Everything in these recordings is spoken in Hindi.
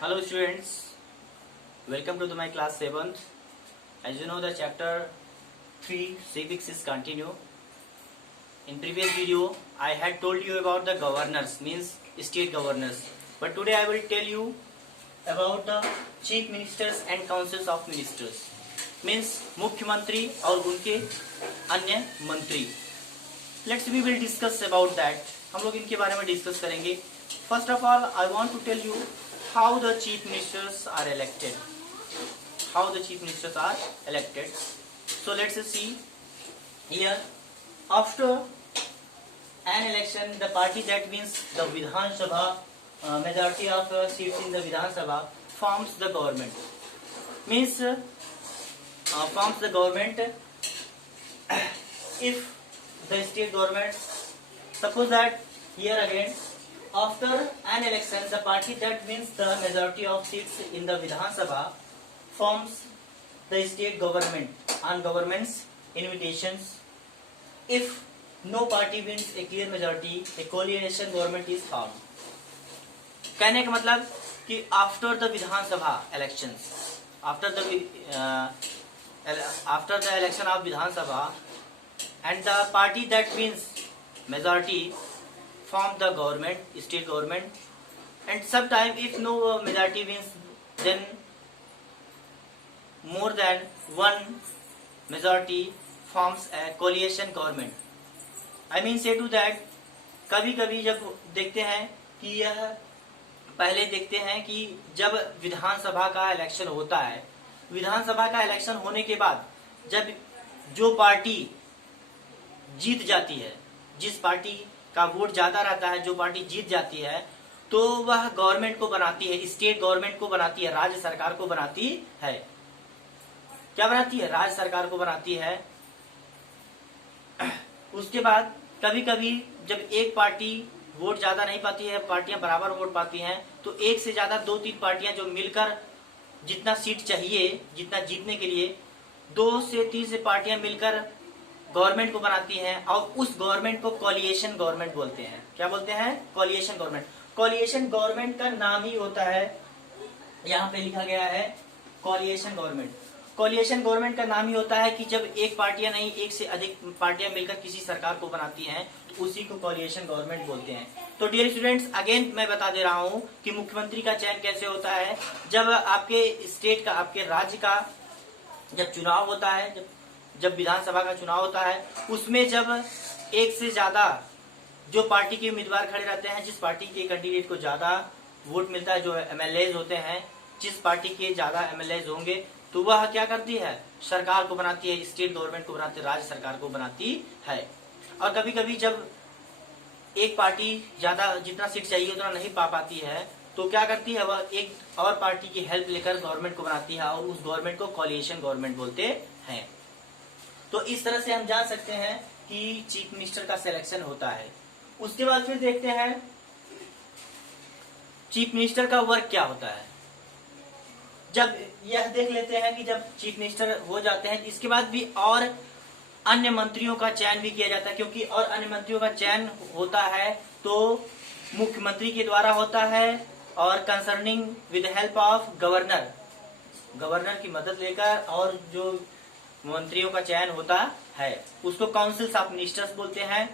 Hello students, welcome to my class 7th. As you know the chapter 3 civics is continue. In previous video I had told you about the governors means state governors, but today I will tell you about the chief ministers and councils of ministers means मुख्यमंत्री और उनके अन्य मंत्री. Let's we will discuss about that. हम लोग इनके बारे में डिस्कस करेंगे. First of all I want to tell you how the chief ministers are elected. How the chief ministers are elected. So let's see here. After an election, the party that wins the Vidhan Sabha, majority of seats in the Vidhan Sabha, forms the government. Means forms the government. If the state government, suppose that here again, after an election, the party that wins the majority of seats in the Vidhan Sabha forms the state government on government's invitations. If no party wins a clear majority, a coalition government is formed. कहने का मतलब कि after the Vidhan Sabha elections, after the election of Vidhan Sabha, and the party that wins majority form the government, state government, and sometime if no majority wins, then more than one majority forms a coalition government. I mean say to that, कभी कभी जब देखते हैं कि यह पहले देखते हैं कि जब विधानसभा का इलेक्शन होता है, विधानसभा का इलेक्शन होने के बाद जब जो पार्टी जीत जाती है, जिस पार्टी का वोट ज्यादा रहता है, जो पार्टी जीत जाती है, तो वह गवर्नमेंट को बनाती है, स्टेट गवर्नमेंट को बनाती है, राज्य सरकार को बनाती है. क्या बनाती है? राज्य सरकार को बनाती है. उसके बाद कभी कभी जब एक पार्टी वोट ज्यादा नहीं पाती है, पार्टियां बराबर वोट पाती हैं, तो एक से ज्यादा 2-3 पार्टियां जो मिलकर जितना सीट चाहिए, जितना जीतने के लिए 2 से 3 से पार्टियां मिलकर गवर्नमेंट को बनाती हैं और उस गवर्नमेंट को कोलिएशन गवर्नमेंट बोलते हैं. क्या बोलते हैं? Coalition government. कोलिएशन गवर्नमेंट का नाम ही होता है, यहाँ पे लिखा गया है कोलिएशन गवर्नमेंट. कोलिएशन गवर्नमेंट का नाम ही होता है कि जब एक पार्टियां नहीं, एक से अधिक पार्टियां मिलकर किसी सरकार को बनाती हैं, तो उसी को कोलिएशन गवर्नमेंट बोलते हैं. तो डियर स्टूडेंट्स, अगेन मैं बता दे रहा हूँ कि मुख्यमंत्री का चयन कैसे होता है. जब आपके स्टेट का, आपके राज्य का जब चुनाव होता है, जब विधानसभा का चुनाव होता है, उसमें जब एक से ज्यादा जो पार्टी के उम्मीदवार खड़े रहते हैं, जिस पार्टी के कैंडिडेट को ज्यादा वोट मिलता है, जो एमएलए होते हैं, जिस पार्टी के ज्यादा एमएलए होंगे, तो वह क्या करती है? सरकार को बनाती है, स्टेट गवर्नमेंट को बनाती है, राज्य सरकार को बनाती है. और कभी कभी जब एक पार्टी ज्यादा जितना सीट चाहिए उतना नहीं पा पाती है, तो क्या करती है? वह एक और पार्टी की हेल्प लेकर गवर्नमेंट को बनाती है और उस गवर्नमेंट को कोलिएशन गवर्नमेंट बोलते हैं. तो इस तरह से हम जान सकते हैं कि चीफ मिनिस्टर का सिलेक्शन होता है. उसके बाद फिर देखते हैं चीफ मिनिस्टर का वर्क क्या होता है. जब यह देख लेते हैं कि जब चीफ मिनिस्टर हो जाते हैं, इसके बाद भी और अन्य मंत्रियों का चयन भी किया जाता है, क्योंकि और अन्य मंत्रियों का चयन होता है तो मुख्यमंत्री के द्वारा होता है और concerning with help of governor, governor की मदद लेकर, और जो मंत्रियों का चयन होता है उसको काउंसिल्स ऑफ मिनिस्टर्स बोलते हैं.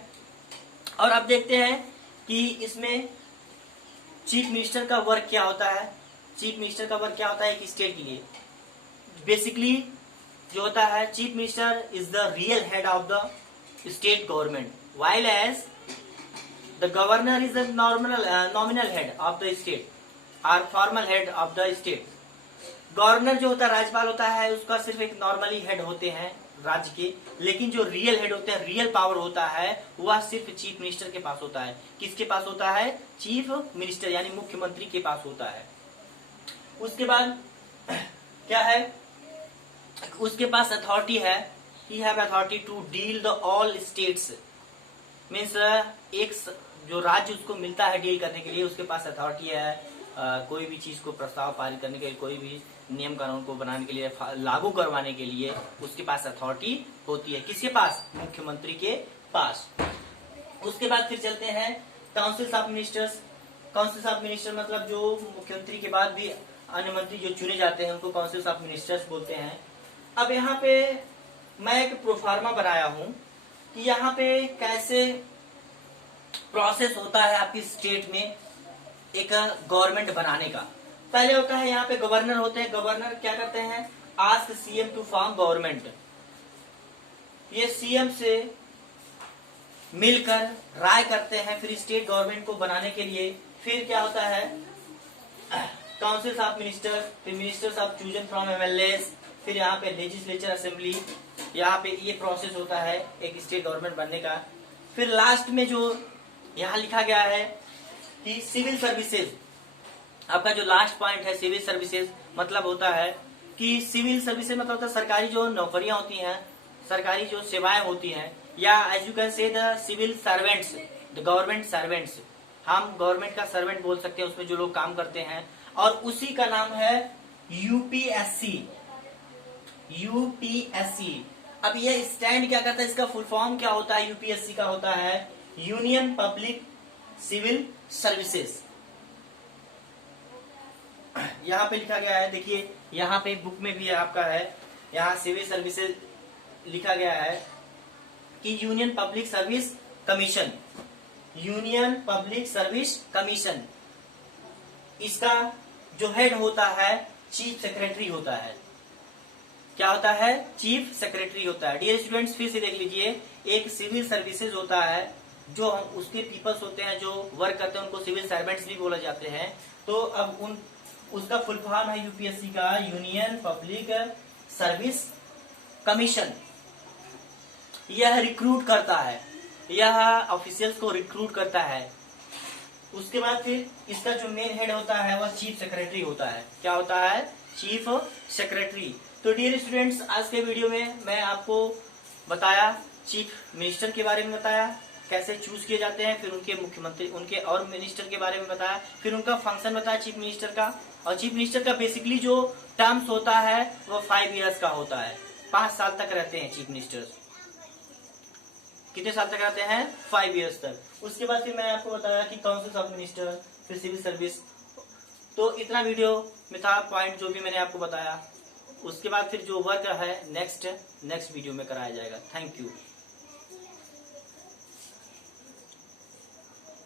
और अब देखते हैं कि इसमें चीफ मिनिस्टर का वर्क क्या होता है. चीफ मिनिस्टर का वर्क क्या होता है एक स्टेट के लिए. बेसिकली जो होता है, chief minister is the real head of the state government, while as the governor is the nominal head of the state और formal head of the state. Governor जो होता है, राज्यपाल होता है, उसका सिर्फ एक नॉर्मली हेड होते हैं राज्य के, लेकिन जो रियल हेड होते हैं, रियल पावर होता है, वह सिर्फ चीफ मिनिस्टर के पास होता है. किसके पास होता है? चीफ मिनिस्टर यानी मुख्यमंत्री के पास होता है. उसके बाद क्या है? उसके पास अथॉरिटी है, he have authority to deal the all states. Means एक जो राज्य उसको मिलता है डील करने के लिए, उसके पास अथॉरिटी है. कोई भी चीज को प्रस्ताव पारित करने के लिए, कोई भी नियम कानून को बनाने के लिए, लागू करवाने के लिए उसके पास अथॉरिटी होती है. किसके पास? मुख्यमंत्री के पास. उसके बाद फिर चलते हैं councils of ministers. Council of minister मतलब जो मुख्यमंत्री के बाद भी अन्य मंत्री जो चुने जाते हैं उनको काउंसिल ऑफ मिनिस्टर्स बोलते हैं। अब यहाँ पे मैं एक प्रोफार्मा बनाया हूँ कि यहाँ पे कैसे प्रोसेस होता है आपकी स्टेट में एक गवर्नमेंट बनाने का। पहले होता है यहाँ पे गवर्नर होते हैं। गवर्नर क्या करते हैं, ask CM to form government. ये सीएम से मिलकर राय करते हैं फिर स्टेट गवर्नमेंट को बनाने के लिए। फिर क्या होता है, काउंसिल ऑफ मिनिस्टर, फिर ministers of chosen from MLAs, फिर यहाँ पे लेजिस्लेचर असेंबली। यहाँ पे ये प्रोसेस होता है एक स्टेट गवर्नमेंट बनने का। फिर लास्ट में जो यहाँ लिखा गया है कि सिविल सर्विसेज, आपका जो लास्ट पॉइंट है सिविल सर्विसेज मतलब होता है कि सिविल सर्विसेज मतलब होता है सरकारी जो नौकरियां होती हैं, सरकारी जो सेवाएं होती हैं, या as you can say the civil servants, the government servants. हम गवर्नमेंट का सर्वेंट बोल सकते हैं, उसमें जो लोग काम करते हैं, और उसी का नाम है यूपीएससी। यूपीएससी। अब ये स्टैंड क्या करता है, इसका फुल फॉर्म क्या होता है, यूपीएससी का होता है यूनियन पब्लिक सिविल सर्विसेज। यहाँ पे लिखा गया है, देखिए यहाँ पे बुक में भी आपका है, यहाँ सिविल सर्विसेज लिखा गया है कि union public service commission, union public service commission. इसका जो हेड होता है चीफ सेक्रेटरी होता है। क्या होता है, चीफ सेक्रेटरी होता है। डियर स्टूडेंट्स फिर से देख लीजिए, एक सिविल सर्विसेज होता है, जो हम उसके पीपल्स होते हैं जो वर्क करते हैं उनको सिविल सर्वेंट्स भी बोला जाते हैं। तो अब उसका फुल फॉर्म है यूपीएससी का यूनियन पब्लिक सर्विस कमीशन। यह रिक्रूट करता है, यह ऑफिशियल्स को रिक्रूट करता है। उसके बाद फिर इसका जो मेन हेड होता है वह चीफ सेक्रेटरी होता है। क्या होता है, चीफ सेक्रेटरी। तो डियर स्टूडेंट्स आज के वीडियो में मैं आपको बताया चीफ मिनिस्टर के बारे में, बताया कैसे चूज किए जाते हैं, फिर उनके मुख्यमंत्री, उनके और मिनिस्टर के बारे में बताया, फिर उनका फंक्शन बताया चीफ मिनिस्टर का। और चीफ मिनिस्टर का बेसिकली जो टर्म्स होता है वो 5 इयर्स का होता है। 5 साल तक रहते हैं चीफ मिनिस्टर्स। कितने साल तक रहते हैं, 5 इयर्स तक। उसके बाद फिर मैं आपको बताया कि काउंसिल ऑफ मिनिस्टर, फिर सिविल सर्विस। तो इतना वीडियो में था पॉइंट जो भी मैंने आपको बताया। उसके बाद फिर जो वर्क है नेक्स्ट वीडियो में कराया जाएगा। Thank you.